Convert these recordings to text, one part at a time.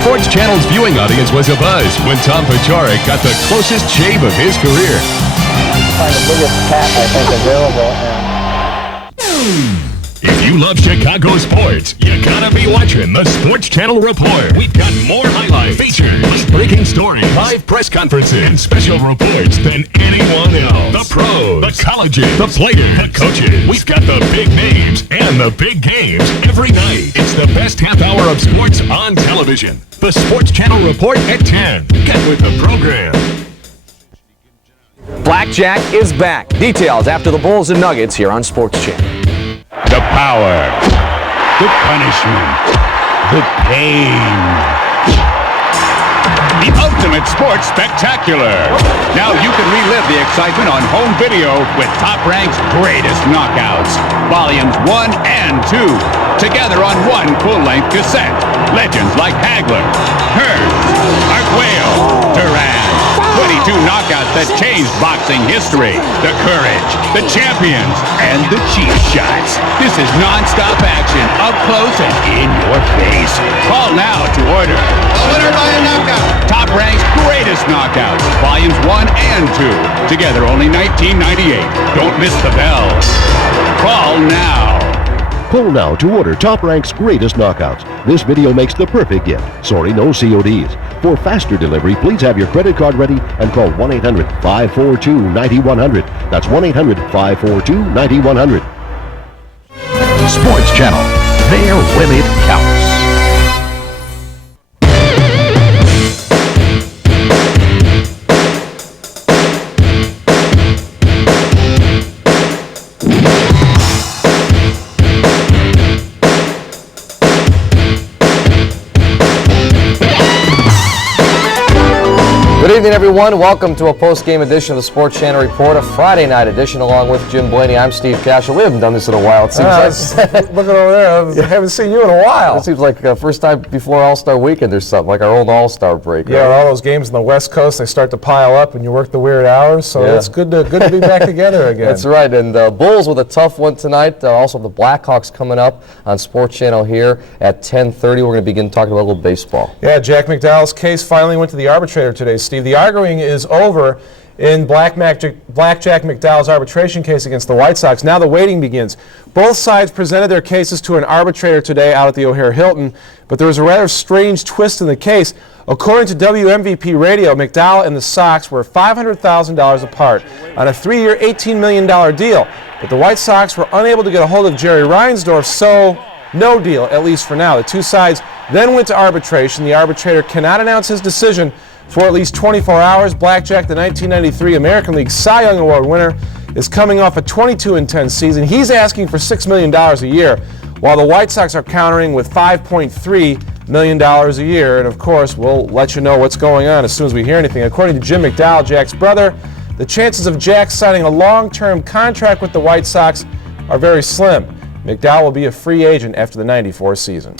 Sports Channel's viewing audience was abuzz when Tom Paciorek got the closest shave of his career. Find the biggest cap I think available. If you love Chicago sports, you gotta be watching the Sports Channel Report. We've got more highlights, features, breaking stories, live press conferences, and special reports than anyone else. The pros, the colleges, the players, the coaches. We've got the big names and the big games every night. It's the best half hour of sports on television. The Sports Channel Report at 10. Get with the program. Blackjack is back. Details after the Bulls and Nuggets here on Sports Channel. The power, the punishment, the pain. The ultimate sports spectacular. Now you can relive the excitement on home video with Top Rank's greatest knockouts. Volumes 1 and 2, together on one full-length cassette. Legends like Hagler, Hearns, Arguello, Duran. 22 knockouts that changed boxing history. The courage, the champions, and the cheap shots. This is non-stop action, up close and in your face. Call now to order. A winner by a knockout. Top Rank's greatest knockouts. Volumes 1 and 2. Together only $19.98. Don't miss the bell. Call now. Call now to order Top Rank's greatest knockouts. This video makes the perfect gift. Sorry, no CODs. For faster delivery, please have your credit card ready and call 1-800-542-9100. That's 1-800-542-9100. Sports Channel. There when it counts. Good evening, everyone. Welcome to a post-game edition of the Sports Channel Report, a Friday night edition, along with Jim Blaney. I'm Steve Cashel. We haven't done this in a while, it seems like. Looking over there, I haven't seen you in a while. It seems like first time before All-Star Weekend or something, like our old All-Star break. Yeah, right? all those games on the West Coast, they start to pile up and you work the weird hours, so it's good to be back together again. That's right, and Bulls with a tough one tonight. Also, the Blackhawks coming up on Sports Channel here at 10:30. We're going to begin talking about a little baseball. Yeah, Jack McDowell's case finally went to the arbitrator today, Steve. The arguing is over in Blackjack McDowell's arbitration case against the White Sox. Now the waiting begins. Both sides presented their cases to an arbitrator today out at the O'Hare Hilton, but there was a rather strange twist in the case. According to WMVP Radio, McDowell and the Sox were $500,000 apart on a 3-year, $18 million deal, but the White Sox were unable to get a hold of Jerry Reinsdorf, so no deal, at least for now. The two sides then went to arbitration. The arbitrator cannot announce his decision for at least 24 hours. Blackjack, the 1993 American League Cy Young Award winner, is coming off a 22-10 season. He's asking for $6 million a year, while the White Sox are countering with $5.3 million a year. And of course, we'll let you know what's going on as soon as we hear anything. According to Jim McDowell, Jack's brother, the chances of Jack signing a long-term contract with the White Sox are very slim. McDowell will be a free agent after the '94 season.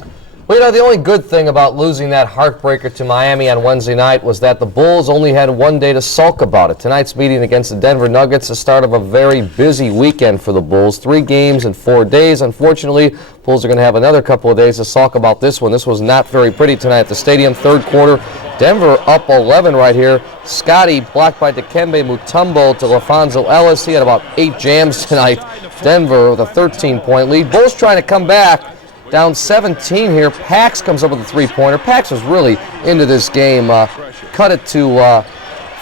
Well, you know, the only good thing about losing that heartbreaker to Miami on Wednesday night was that the Bulls only had one day to sulk about it. Tonight's meeting against the Denver Nuggets, the start of a very busy weekend for the Bulls. 3 games in 4 days. Unfortunately, Bulls are going to have another couple of days to sulk about this one. This was not very pretty tonight at the stadium. Third quarter, Denver up 11 right here. Scotty blocked by Dikembe Mutombo to LaFonso Ellis. He had about 8 jams tonight. Denver with a 13-point lead. Bulls trying to come back. Down 17 here. Pax comes up with a 3-pointer. Pax was really into this game. Cut it to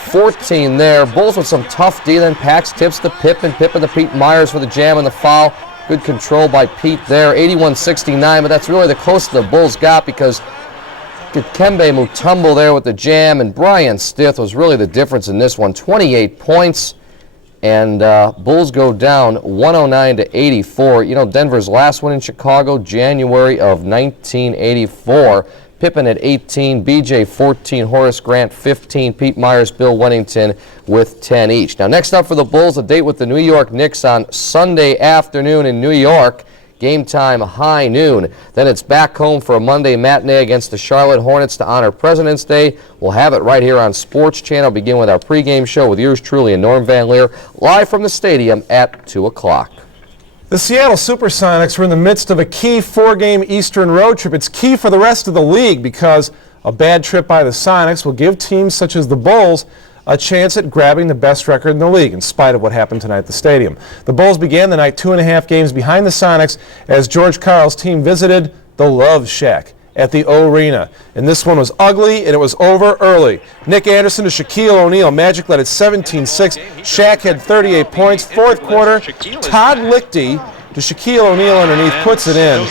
14 there. Bulls with some tough D. Then Pax tips to Pippen. Pippen to Pete Myers for the jam and the foul. Good control by Pete there. 81-69, but that's really the closest the Bulls got because Dikembe Mutombo there with the jam, and Brian Stith was really the difference in this one. 28 points. And Bulls go down 109-84. You know, Denver's last win in Chicago, January of 1984. Pippen at 18, BJ 14, Horace Grant 15, Pete Myers, Bill Wennington with 10 each. Now, next up for the Bulls, a date with the New York Knicks on Sunday afternoon in New York. Game time, high noon. Then it's back home for a Monday matinee against the Charlotte Hornets to honor President's Day. We'll have it right here on Sports Channel. Begin with our pregame show with yours truly and Norm Van Leer, live from the stadium at 2 o'clock. The Seattle Supersonics are in the midst of a key 4-game Eastern road trip. It's key for the rest of the league because A bad trip by the Sonics will give teams such as the Bulls a chance at grabbing the best record in the league, in spite of what happened tonight at the stadium. The Bulls began the night 2.5 games behind the Sonics as George Karl's team visited the Love Shack at the O-Arena. And this one was ugly, and it was over early. Nick Anderson to Shaquille O'Neal. Magic led at 17-6. Shaq had 38 points. Fourth quarter, Todd Lichty to Shaquille O'Neal underneath, puts it in.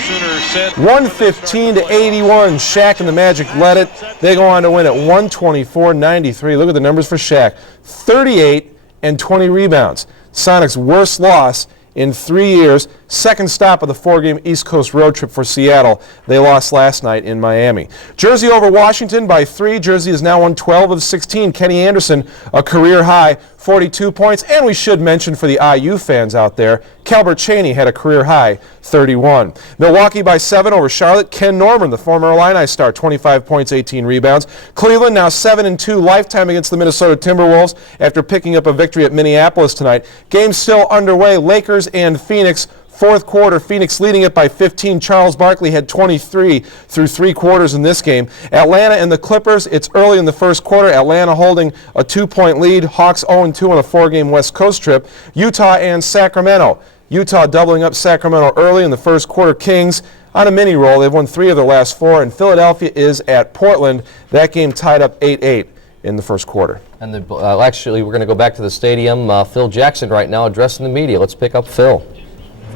115-81. Shaq and the Magic led it. They go on to win at 124-93. Look at the numbers for Shaq. 38 and 20 rebounds. Sonics' worst loss in 3 years. Second stop of the 4-game East Coast road trip for Seattle. They lost last night in Miami. Jersey over Washington by 3. Jersey has now won 12 of 16. Kenny Anderson, a career high, 42 points. And we should mention for the IU fans out there, Calbert Chaney had a career high, 31. Milwaukee by 7 over Charlotte. Ken Norman, the former Illini star, 25 points, 18 rebounds. Cleveland now 7-2 lifetime against the Minnesota Timberwolves after picking up a victory at Minneapolis tonight. Game still underway. Lakers and Phoenix. Fourth quarter, Phoenix leading it by 15. Charles Barkley had 23 through 3 quarters in this game. Atlanta and the Clippers, it's early in the first quarter. Atlanta holding a 2-point lead. Hawks 0-2 on a 4-game West Coast trip. Utah and Sacramento. Utah doubling up Sacramento early in the first quarter. Kings on a mini roll. They've won 3 of their last 4. And Philadelphia is at Portland. That game tied up 8-8 in the first quarter. And actually, we're going to go back to the stadium. Phil Jackson right now addressing the media. Let's pick up Phil.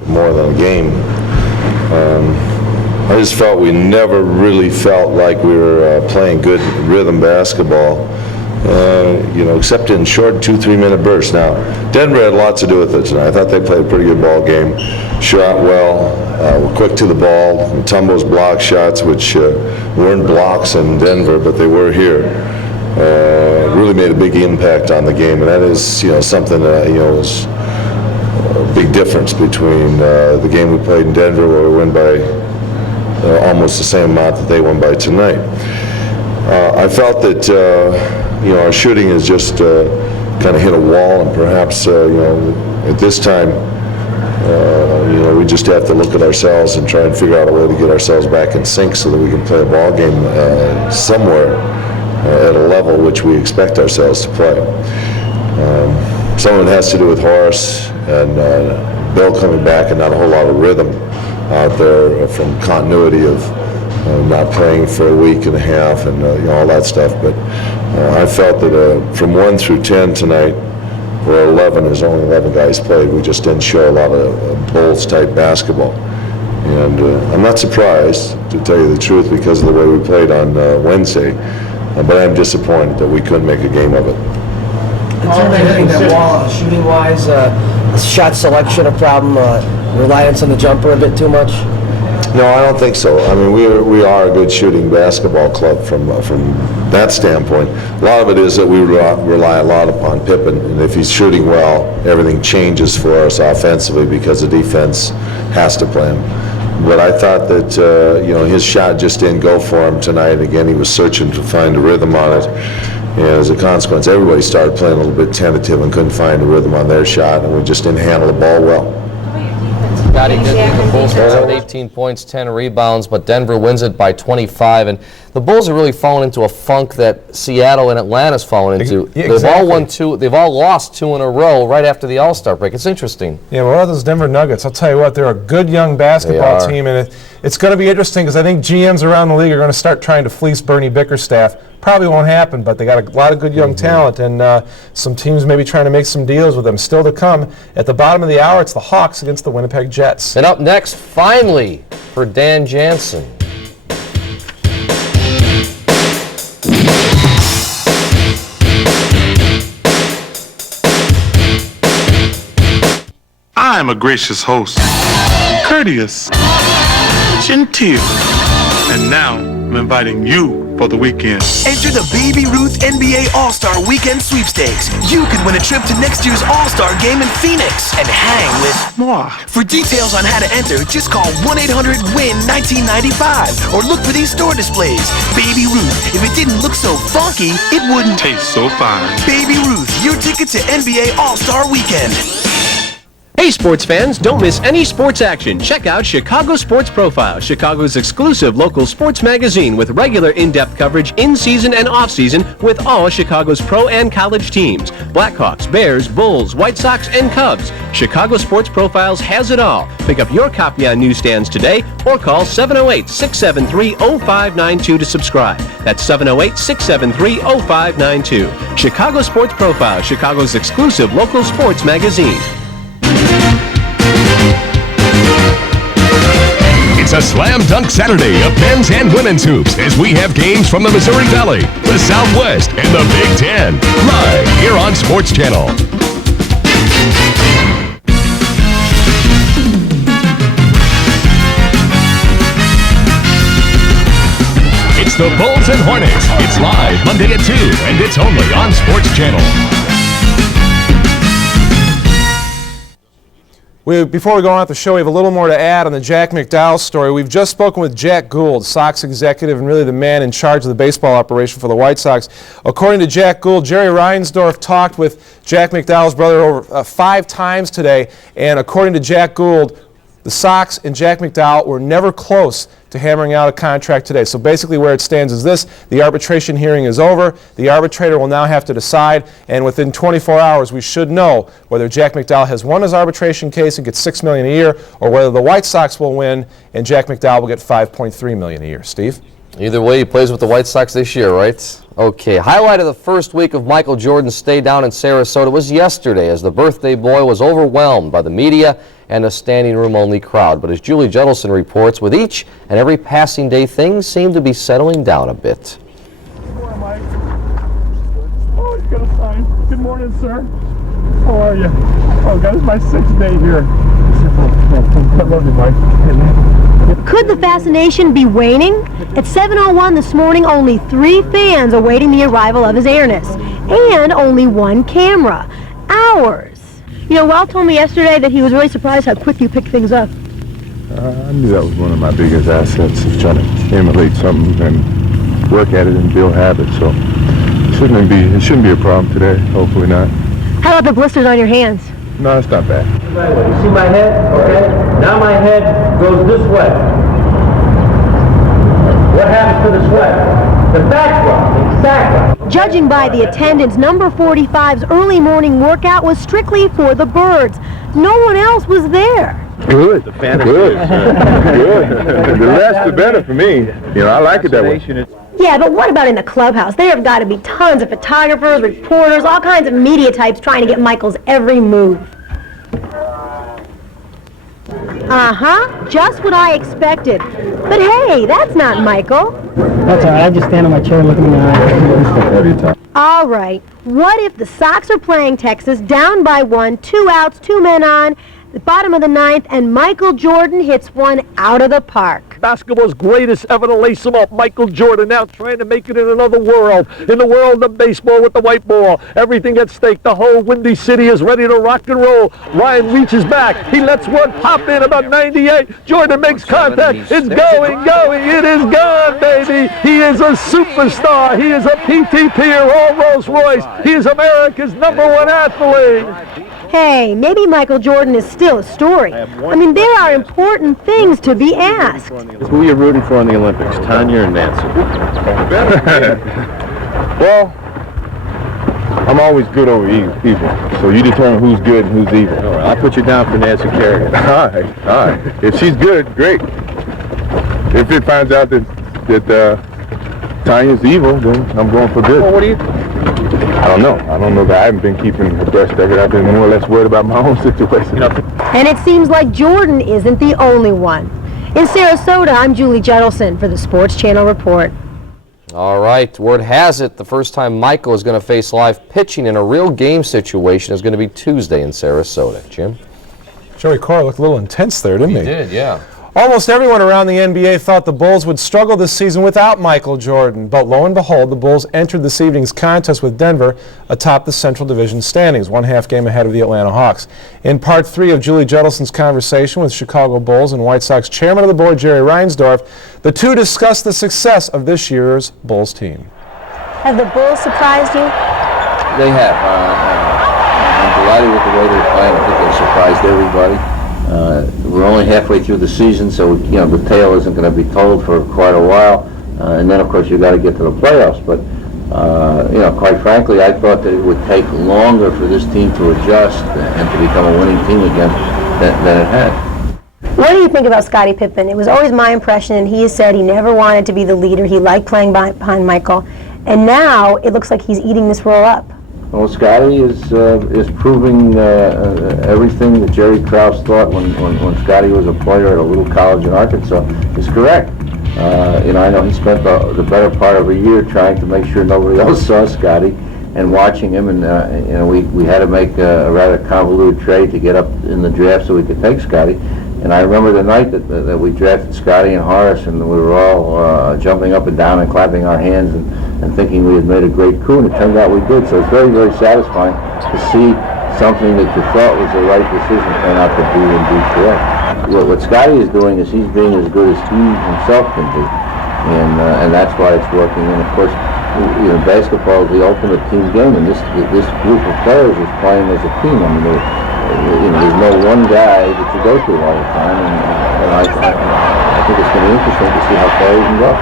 More than a game. I just felt we never really felt like we were playing good rhythm basketball, except in short 2-3 minute bursts. Now, Denver had a lot to do with it tonight. I thought they played a pretty good ball game, shot well, were quick to the ball. Mutombo's block shots, which weren't blocks in Denver, but they were here, really made a big impact on the game, and that is, something that, is a big difference between the game we played in Denver, where we won by almost the same amount that they won by tonight. I felt that our shooting has just kind of hit a wall, and perhaps at this time we just have to look at ourselves and try and figure out a way to get ourselves back in sync so that we can play a ball game somewhere at a level which we expect ourselves to play. Some of it has to do with Horace and Bill coming back and not a whole lot of rhythm out there from continuity of not playing for a week and a half and all that stuff. But I felt that from 1 through 10 tonight, where 11 is only 11 guys played, we just didn't show a lot of Bulls-type basketball. And I'm not surprised, to tell you the truth, because of the way we played on Wednesday. But I'm disappointed that we couldn't make a game of it. Is there anything that wall, shooting-wise, shot selection a problem, reliance on the jumper a bit too much? No, I don't think so. I mean, we are a good shooting basketball club from that standpoint. A lot of it is that we rely a lot upon Pippen, and if he's shooting well, everything changes for us offensively because the defense has to play him. But I thought that his shot just didn't go for him tonight. Again, he was searching to find a rhythm on it. And as a consequence, everybody started playing a little bit tentative and couldn't find a rhythm on their shot, and we just didn't handle the ball well. Scotty did the Bulls with 18 points, 10 rebounds, but Denver wins it by 25. And the Bulls are really fallen into a funk that Seattle and Atlanta's fallen into. Exactly. They've all won 2. They've all lost 2 in a row right after the All-Star break. It's interesting. Yeah, well, those Denver Nuggets, I'll tell you what, they're a good young basketball team, and it's going to be interesting because I think GMs around the league are going to start trying to fleece Bernie Bickerstaff. Probably won't happen, but they got a lot of good young talent, and some teams may be trying to make some deals with them. Still to come. At the bottom of the hour, it's the Hawks against the Winnipeg Jets. And up next, finally, for Dan Jansen. I'm a gracious host, courteous, genteel, and now I'm inviting you for the weekend. Enter the Baby Ruth NBA All-Star Weekend Sweepstakes. You could win a trip to next year's All-Star Game in Phoenix and hang with Moi. For details on how to enter, just call 1-800-WIN-1995 or look for these store displays. Baby Ruth, if it didn't look so funky, it wouldn't Taste so fine. Baby Ruth, your ticket to NBA All-Star Weekend. Hey sports fans, don't miss any sports action. Check out Chicago Sports Profile, Chicago's exclusive local sports magazine with regular in-depth coverage in season and off season with all Chicago's pro and college teams. Blackhawks, Bears, Bulls, White Sox, and Cubs. Chicago Sports Profiles has it all. Pick up your copy on newsstands today or call 708-673-0592 to subscribe. That's 708-673-0592. Chicago Sports Profile, Chicago's exclusive local sports magazine. It's a slam dunk Saturday of men's and women's hoops as we have games from the Missouri Valley, the Southwest, and the Big Ten. Live here on Sports Channel. It's the Bulls and Hornets. It's live Monday at 2, and it's only on Sports Channel. Before we go on with the show, we have a little more to add on the Jack McDowell story. We've just spoken with Jack Gould, Sox executive and really the man in charge of the baseball operation for the White Sox. According to Jack Gould, Jerry Reinsdorf talked with Jack McDowell's brother over 5 times today, and according to Jack Gould, the Sox and Jack McDowell were never close to hammering out a contract today. So basically where it stands is this: the arbitration hearing is over. The arbitrator will now have to decide, and within 24 hours we should know whether Jack McDowell has won his arbitration case and gets $6 million a year, or whether the White Sox will win and Jack McDowell will get $5.3 million a year. Steve? Either way, he plays with the White Sox this year, right? Okay, highlight of the first week of Michael Jordan's stay down in Sarasota was yesterday as the birthday boy was overwhelmed by the media and a standing room only crowd. But as Julie Judelson reports, with each and every passing day, things seem to be settling down a bit. Good morning, Mike. Oh, he's got a sign. Good morning, sir. How are you? Oh, God, it's my 6th day here. I love you, Mike. Could the fascination be waning? At 7:01 this morning, only 3 fans awaiting the arrival of His Airness, and only 1 camera. Hours. You know, Walt told me yesterday that he was really surprised how quick you pick things up. I knew that was one of my biggest assets, is trying to emulate something and work at it and build habits. So it shouldn't be a problem today. Hopefully not. How about the blisters on your hands? No, it's not bad. You see my head? Okay. Now my head goes this way. What happens to the sweat? The backdrop, exactly. Judging by the attendance, number 45's early morning workout was strictly for the birds. No one else was there. Good. Good. Good. The less the better for me. You know, I like it that way. Yeah, but what about in the clubhouse? There have got to be tons of photographers, reporters, all kinds of media types trying to get Michael's every move. Uh-huh, just what I expected. But hey, that's not Michael. That's all right, I just stand on my chair and look in the eye. All right, what if the Sox are playing Texas, down by 1, 2 outs, 2 men on, the bottom of the 9th, and Michael Jordan hits one out of the park? Basketball's greatest ever to lace him up. Michael Jordan now trying to make it in another world, in the world of baseball with the white ball. Everything at stake. The whole Windy City is ready to rock and roll. Ryan reaches back. He lets one pop in about 98. Jordan makes contact. It's going. It is gone, baby. He is a superstar. He is a PTP or Rolls Royce. He is America's #1 athlete. Hey, maybe Michael Jordan is still a story. I mean, there are important things to be asked. Who are you rooting for in the Olympics, Tanya or Nancy? Well, I'm always good over evil. So you determine who's good and who's evil. All right, I'll put you down for Nancy Kerrigan. All right. If she's good, great. If it finds out that Tanya's evil, then I'm going for good. Well, what do you? I don't know that I haven't been keeping abreast of it. I've been more or less worried about my own situation. And it seems like Jordan isn't the only one. In Sarasota, I'm Julie Judelson for the Sports Channel Report. All right, word has it, the first time Michael is going to face live pitching in a real game situation is going to be Tuesday in Sarasota. Jim? Joey Cora looked a little intense there, didn't he? He did, yeah. Almost everyone around the NBA thought the Bulls would struggle this season without Michael Jordan, but lo and behold, the Bulls entered this evening's contest with Denver atop the Central Division standings, 1/2 game ahead of the Atlanta Hawks. In part 3 of Julie Jedelson's conversation with Chicago Bulls and White Sox chairman of the board, Jerry Reinsdorf, the two discussed the success of this year's Bulls team. Have the Bulls surprised you? They have. delighted with the way they're playing. I think they surprised everybody. We're only halfway through the season, so the tale isn't going to be told for quite a while. And then, of course, you've got to get to the playoffs. But quite frankly, I thought that it would take longer for this team to adjust and to become a winning team again than it had. What do you think about Scottie Pippen? It was always my impression, and he has said he never wanted to be the leader. He liked playing behind Michael. And now it looks like he's eating this role up. Well, Scottie is proving everything that Jerry Krause thought when Scottie was a player at a little college in Arkansas is correct. I know he spent the better part of a year trying to make sure nobody else saw Scottie and watching him, and we had to make a rather convoluted trade to get up in the draft so we could take Scottie. And I remember the night that we drafted Scottie and Horace, and we were all jumping up and down and clapping our hands and thinking we had made a great coup, and it turned out we did. So it's very, very satisfying to see something that you thought was the right decision turn out to be indeed correct. What Scottie is doing is he's being as good as he himself can be, and that's why it's working. And of course, basketball is the ultimate team game, and this group of players is playing as a team. I mean, there's no one guy that you go to all the time, and I think it's going to be interesting to see how far he can go.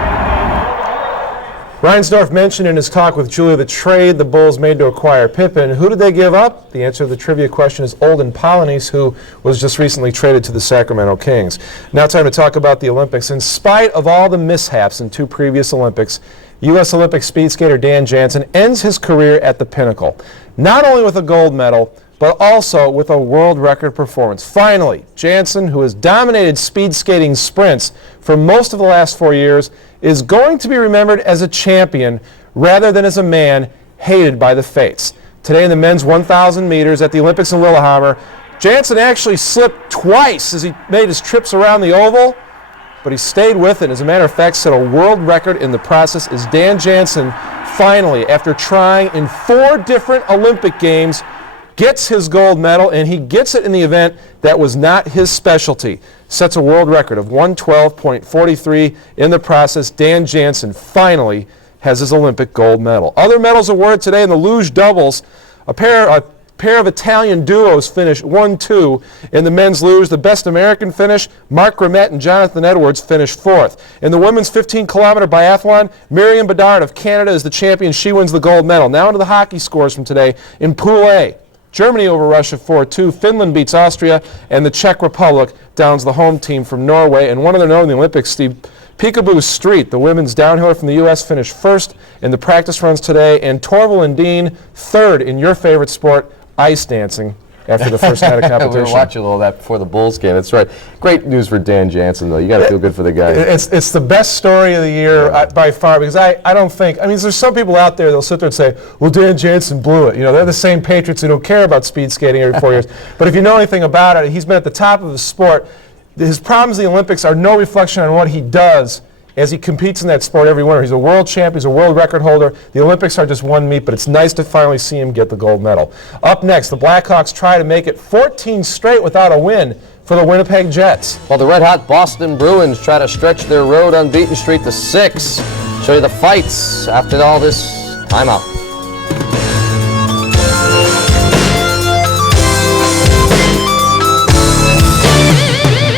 Reinsdorf mentioned in his talk with Julia the trade the Bulls made to acquire Pippen. Who did they give up? The answer to the trivia question is Olden Polynice, who was just recently traded to the Sacramento Kings. Now time to talk about the Olympics. In spite of all the mishaps in two previous Olympics, U.S. Olympic speed skater Dan Jansen ends his career at the pinnacle, not only with a gold medal, but also with a world record performance. Finally, Jansen, who has dominated speed skating sprints for most of the last 4 years, is going to be remembered as a champion rather than as a man hated by the fates. Today in the men's 1,000 meters at the Olympics in Lillehammer, Jansen actually slipped twice as he made his trips around the oval, but he stayed with it. As a matter of fact, set a world record in the process as Dan Jansen finally, after trying in 4 different Olympic games, gets his gold medal, and he gets it in the event that was not his specialty. Sets a world record of 112.43 in the process. Dan Jansen finally has his Olympic gold medal. Other medals awarded today in the luge doubles. A pair of Italian duos finished 1-2 in the men's luge. The best American finish, Mark Grimmett and Jonathan Edwards, finished 4th. In the women's 15-kilometer biathlon, Miriam Bedard of Canada is the champion. She wins the gold medal. Now into the hockey scores from today. In Pool A, Germany over Russia 4-2, Finland beats Austria, and the Czech Republic downs the home team from Norway. And one other note in the Olympics, Steve, Peekaboo Street, the women's downhiller from the U.S., finished 1st in the practice runs today, and Torval and Dean 3rd in your favorite sport, ice dancing, after the first night of competition. We were watching all that before the Bulls game. That's right. Great news for Dan Jansen, though. You got to feel good for the guy. It's the best story of the year by far, because I don't think, there's some people out there that'll sit there and say, well, Dan Jansen blew it. They're the same patriots who don't care about speed skating every 4 years. But if you know anything about it, he's been at the top of the sport. His problems in the Olympics are no reflection on what he does as he competes in that sport every winter. He's a world champion, he's a world record holder. The Olympics are just one meet, but it's nice to finally see him get the gold medal. Up next, the Blackhawks try to make it 14 straight without a win for the Winnipeg Jets. While the red-hot Boston Bruins try to stretch their road unbeaten streak to 6. Show you the fights after all this timeout.